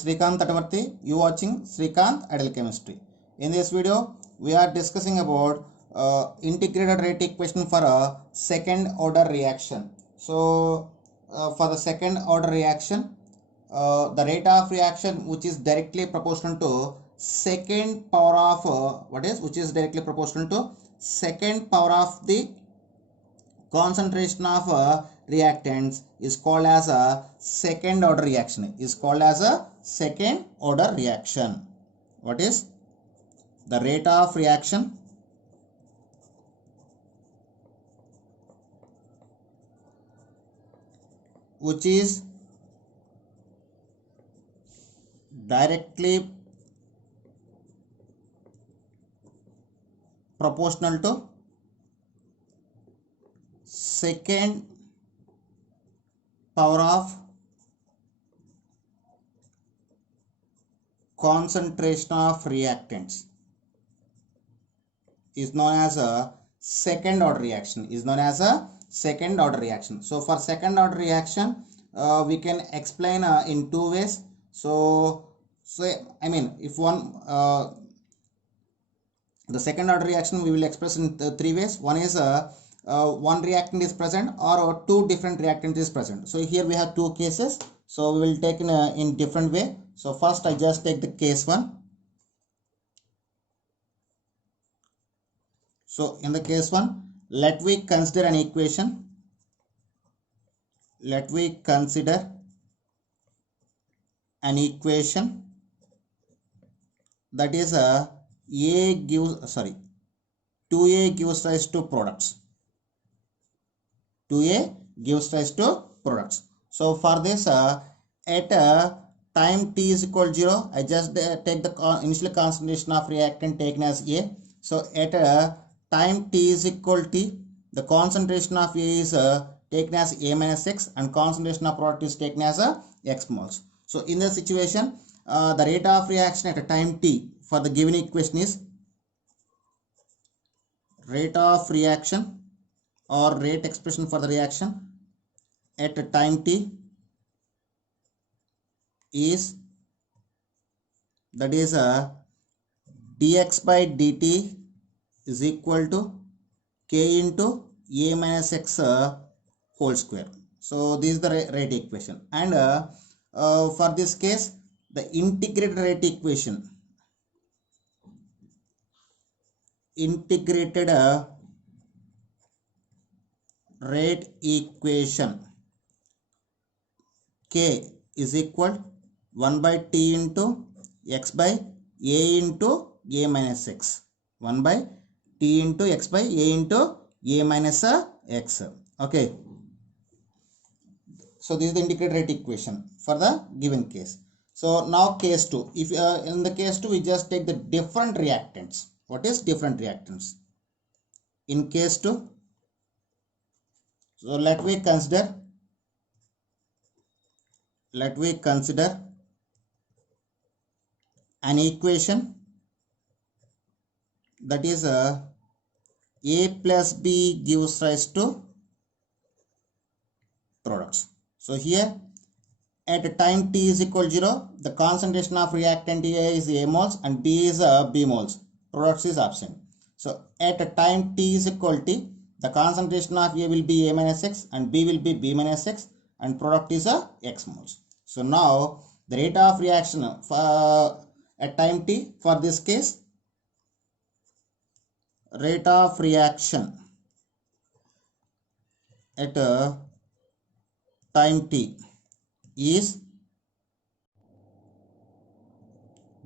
is Srikanth Tatavarthi. You watching Srikanth Ideal Chemistry. In this video, we are discussing about integrated rate equation for a second order reaction. So, for the second order reaction, the rate of reaction which is directly proportional to second power of which is directly proportional to second power of the concentration of reactants is called as a second order reaction. What is the rate of reaction which is directly proportional to second power of concentration of reactants is known as a second order reaction. So for second order reaction, we can explain in two ways. So if one the second order reaction we will express in three ways. One is one reactant is present or two different reactants is present. So here we have two cases. So we will take in different way. So first I just take the case one. So in the case one, let we consider an equation. That is 2A gives rise to products. 2A gives rise to products. So for this at time t is equal to 0, I just take the initial concentration of reactant taken as A. So at time t is equal to t, the concentration of A is taken as A minus X and concentration of product is taken as X moles. So in this situation, the rate of reaction at a time t for the given equation is rate of reaction or rate expression for the reaction at a time t is dx by dt is equal to k into A minus X whole square. So this is the rate equation, and for this case the integrated rate equation K is equal 1 by T into X by A into A minus X. 1 by T into X by A into A minus X. Okay. So this is the integrated rate equation for the given case. So now case 2. If in the case 2 we just take the different reactants. What is different reactants? In case 2, so let we consider an equation that is A plus B gives rise to products. So here at time t is equal to 0, the concentration of reactant A is A moles and B is B moles. Products is absent. So at a time t is equal to t, the concentration of A will be A minus X and B will be B minus X and product is X moles. So now the rate of reaction at time t for this case, rate of reaction at time t is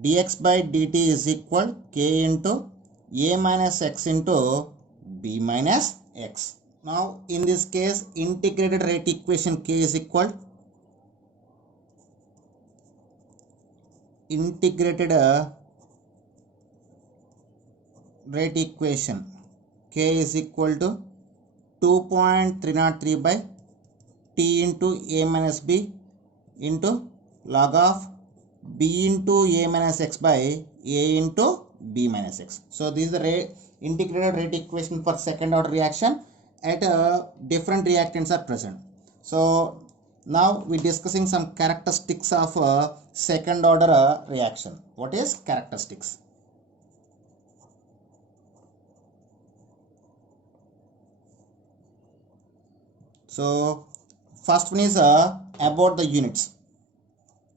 dx by dt is equal k into A minus X into B minus X. Now in this case integrated rate equation K is equal rate equation K is equal to 2.303 by T into A minus B into log of B into A minus X by A into B minus X. So this is the integrated rate equation for second order reaction at different reactants are present. So Now we discussing some characteristics of second order reaction. What is characteristics? So first one is about the units.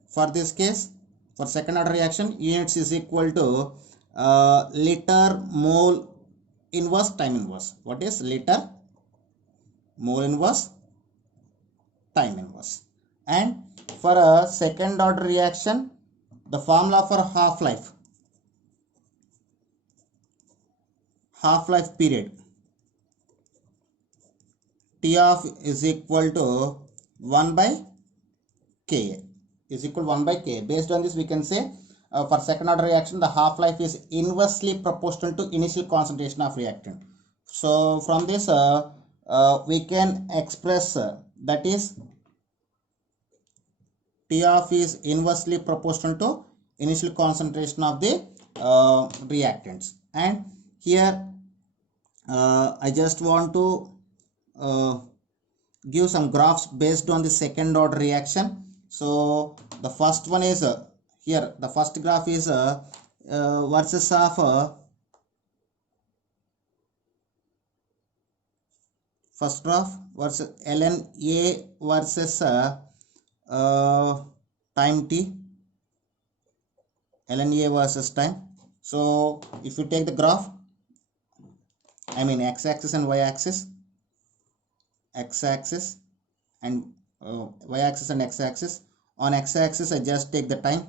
For this case, for second order reaction, units is equal to liter mole inverse time inverse. What is liter mole inverse time inverse? And for a second order reaction, the formula for half-life period, T of is equal to 1 by Ka is equal to 1 by Ka. Based on this, we can say for second order reaction, the half-life is inversely proportional to initial concentration of reactant. So from this, we can express that is T of is inversely proportional to initial concentration of the reactants. And here I just want to give some graphs based on the second order reaction. So the first one is here, the first graph is versus of first graph versus ln A versus time t, ln A versus time. So if you take the graph, I mean x-axis and y-axis, and y-axis and x-axis. On x-axis I just take the time,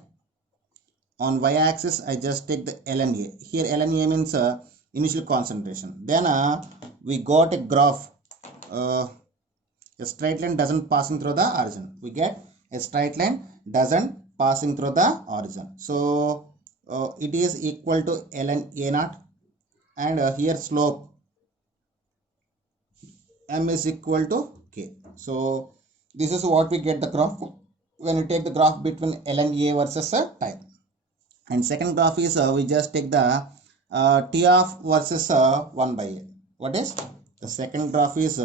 on y-axis I just take the ln A. Here ln A means initial concentration. Then we got a graph, a straight line doesn't passing through the origin. We get a straight line doesn't passing through the origin. So it is equal to ln A naught, and here slope m is equal to k. So this is what we get the graph when you take the graph between ln A versus time. And second graph is we just take the T of versus 1 by A. What is the second graph is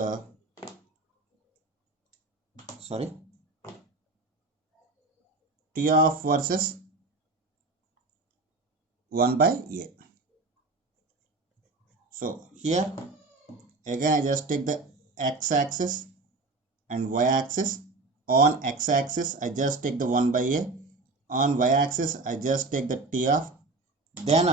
T of versus 1 by A. So here again I just take the x-axis and y-axis. On x-axis I just take the 1 by A, on y-axis I just take the T of. Then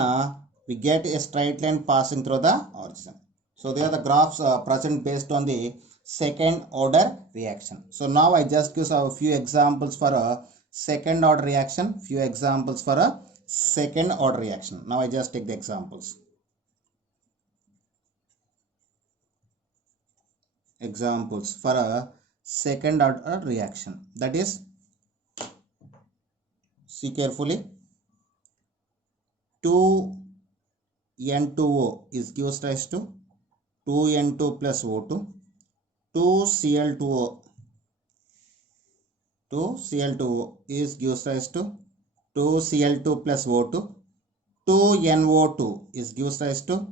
we get a straight line passing through the origin. So they are the graphs present based on the second order reaction. So now I just give a few examples for a second order reaction, few examples for a second order reaction. Now I just take the examples. Examples for a second order reaction, that is, see carefully, 2N2O is gives rise to 2N2 plus O2, 2Cl2O is gives rise to 2Cl2 plus O2, 2NO2 is gives rise to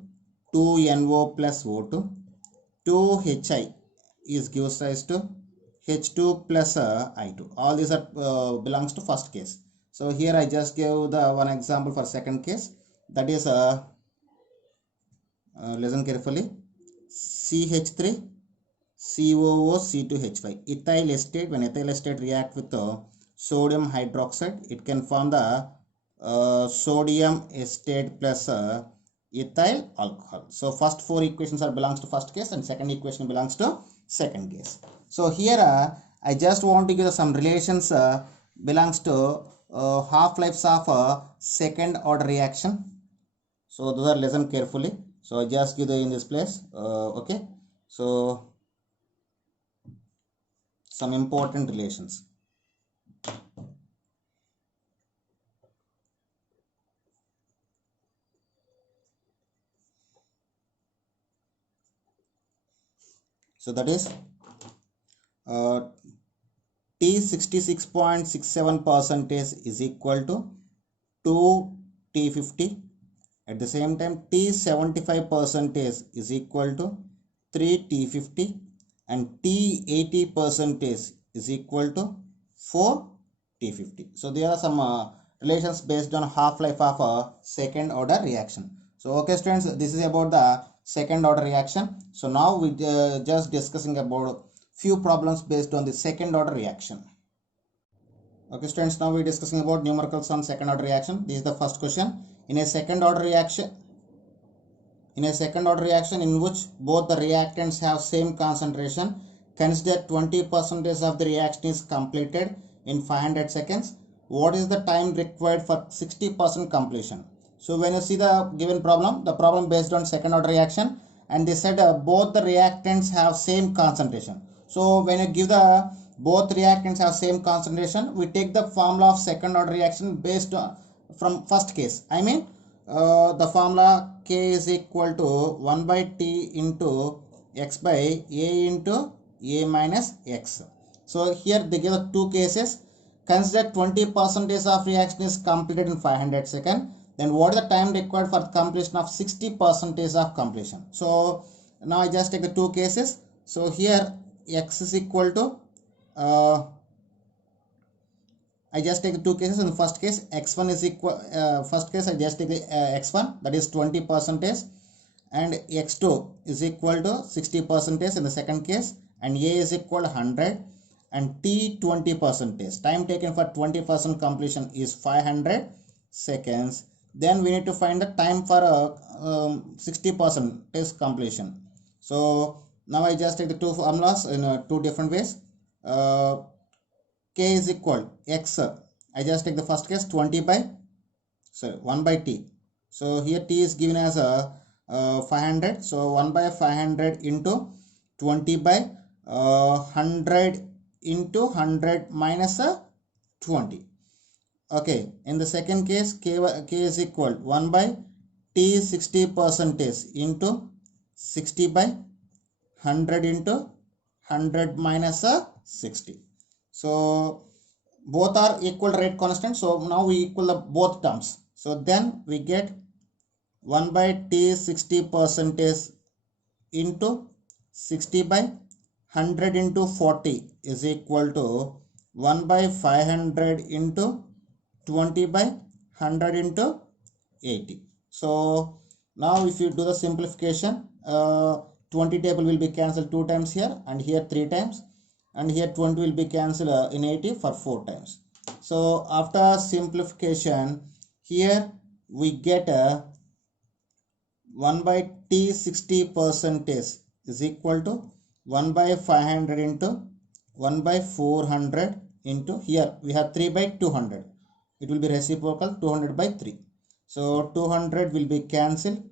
2NO plus O2, 2HI is gives rise to H2 plus I2. All these are belongs to first case. So here I just gave the one example for second case, that is listen carefully, CH3 COO C2H5 ethyl acetate. When ethyl acetate react with sodium hydroxide, it can form the sodium acetate plus ethyl alcohol. So first four equations are belongs to first case and second equation belongs to second case. So here I just want to give some relations belongs to half-lives of second order reaction. So those are listen carefully. So I just give the in this place. Okay. So some important relations. So that is T 66.67% is equal to 2T50. At the same time, T 75% is equal to 3T50, and T 80% is equal to 4 T50. So there are some relations based on half-life of a second order reaction. So okay students, this is about the second order reaction. So now we just discussing about few problems based on the second order reaction. Okay students, now we're discussing about numericals on second order reaction. This is the first question. In a second order reaction in which both the reactants have same concentration, consider 20% of the reaction is completed in 500 seconds. What is the time required for 60% completion? So when you see the given problem, the problem based on second order reaction, and they said both the reactants have same concentration. So when you give the both reactants have same concentration, we take the formula of second order reaction based on from first case. I mean the formula K is equal to 1 by T into X by A into A minus X. So here they give us two cases. Consider 20% of reaction is completed in 500 seconds. Then what is the time required for completion of 60% of completion? So now I just take the two cases. So here X is equal to I just take the two cases. In the first case, x1 is equal, first case I just take the x1, that is 20%, and x2 is equal to 60% in the second case, and A is equal to 100, and T 20%. Time taken for 20% completion is 500 seconds. Then we need to find the time for 60% completion. So now I just take the two formulas in two different ways. K is equal X. I just take the first case 1 by T. So here T is given as a 500. So 1 by 500 into 20 by 100 into 100 minus 20. Okay. In the second case, K is equal 1 by T 60% into 60 by 100 into 100 minus 60. So both are equal rate constant. So now we equal the both terms. So then we get 1 by T 60% into 60 by 100 into 40 is equal to 1 by 500 into 20 by 100 into 80. So now if you do the simplification, 20 table will be cancelled 2 times here, and here 3 times. And here 20 will be cancelled in 80 for 4 times. So after simplification, here we get 1 by T 60% is equal to 1 by 500 into 1 by 400 into, here we have 3 by 200. It will be reciprocal 200 by 3. So 200 will be cancelled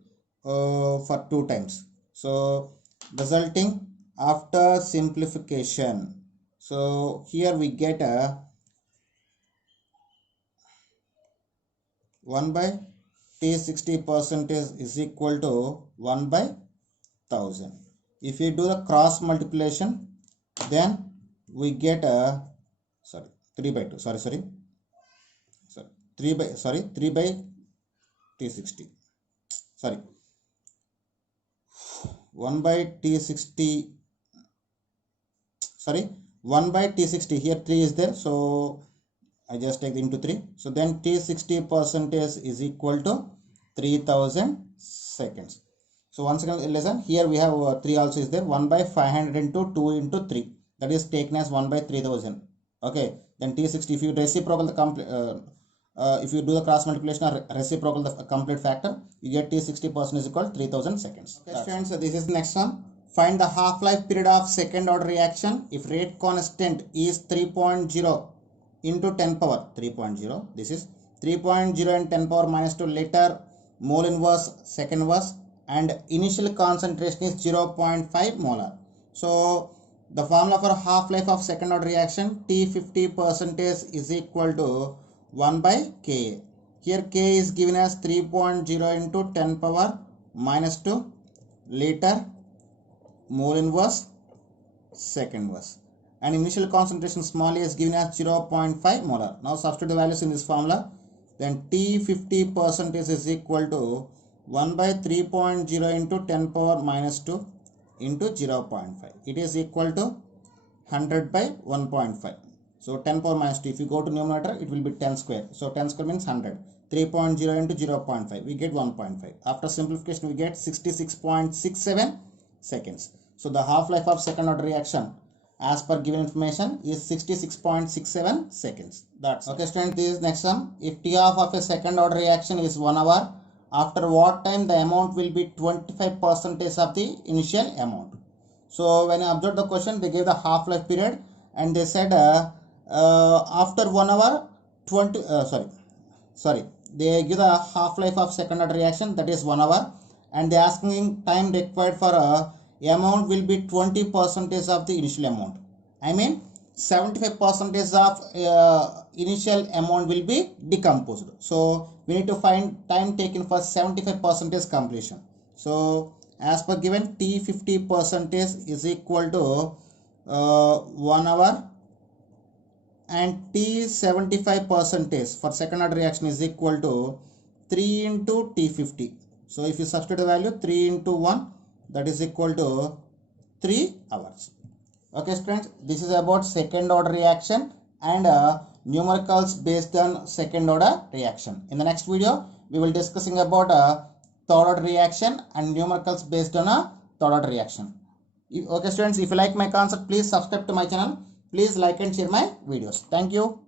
for 2 times. So resulting after simplification, so here we get a 1 by T 60% is equal to 1 by 1000. If you do the cross multiplication, then we get a 3 by 2. 3 by T60. 1 by T60. 1 by T60. Here 3 is there. So I just take into 3. So then T60% is equal to 3000 seconds. So once again lesson, here we have 3 also is there. 1 by 500 into 2 into 3. That is taken as 1 by 3000. Okay. Then T60, if you reciprocal the complete, if you do the cross multiplication or reciprocal the complete factor, you get T60% is equal to 3000 seconds. Okay, students, so this is the next one. Find the half-life period of second order reaction if rate constant is 3.0 into 10 power 3.0. This is 3.0 and 10 power minus 2 liter mole inverse second inverse, and initial concentration is 0.5 molar. So the formula for half-life of second order reaction, T50% is equal to 1 by Ka. Here K is given as 3.0 into 10 power minus 2 liter mole inverse second inverse, and initial concentration small a is given as 0.5 molar. Now substitute the values in this formula. Then T50% is equal to 1 by 3.0 into 10 power minus 2 into 0.5. It is equal to 100 by 1.5. So 10 power minus 2. If you go to numerator, it will be 10 square. So 10 square means 100. 3.0 into 0.5. We get 1.5. After simplification, we get 66.67 seconds. So the half-life of second order reaction as per given information is 66.67 seconds. That's okay, students. This is next sum. If T of a second order reaction is 1 hour, after what time the amount will be 25% of the initial amount. So when I observed the question, they gave the half-life period and they said after 1 hour they give the half-life of second order reaction, that is 1 hour, and they asking time required for amount will be 20% of the initial amount. I mean 75% of initial amount will be decomposed. So we need to find time taken for 75% completion. So as per given, T50% is equal to 1 hour, and T75% for second order reaction is equal to 3 into T50. So if you substitute the value 3 into 1, that is equal to 3 hours. Okay students, this is about second order reaction and numericals based on second order reaction. In the next video, we will discussing about third order reaction and numericals based on a third order reaction. Okay students, if you like my concept, please subscribe to my channel. Please like and share my videos. Thank you.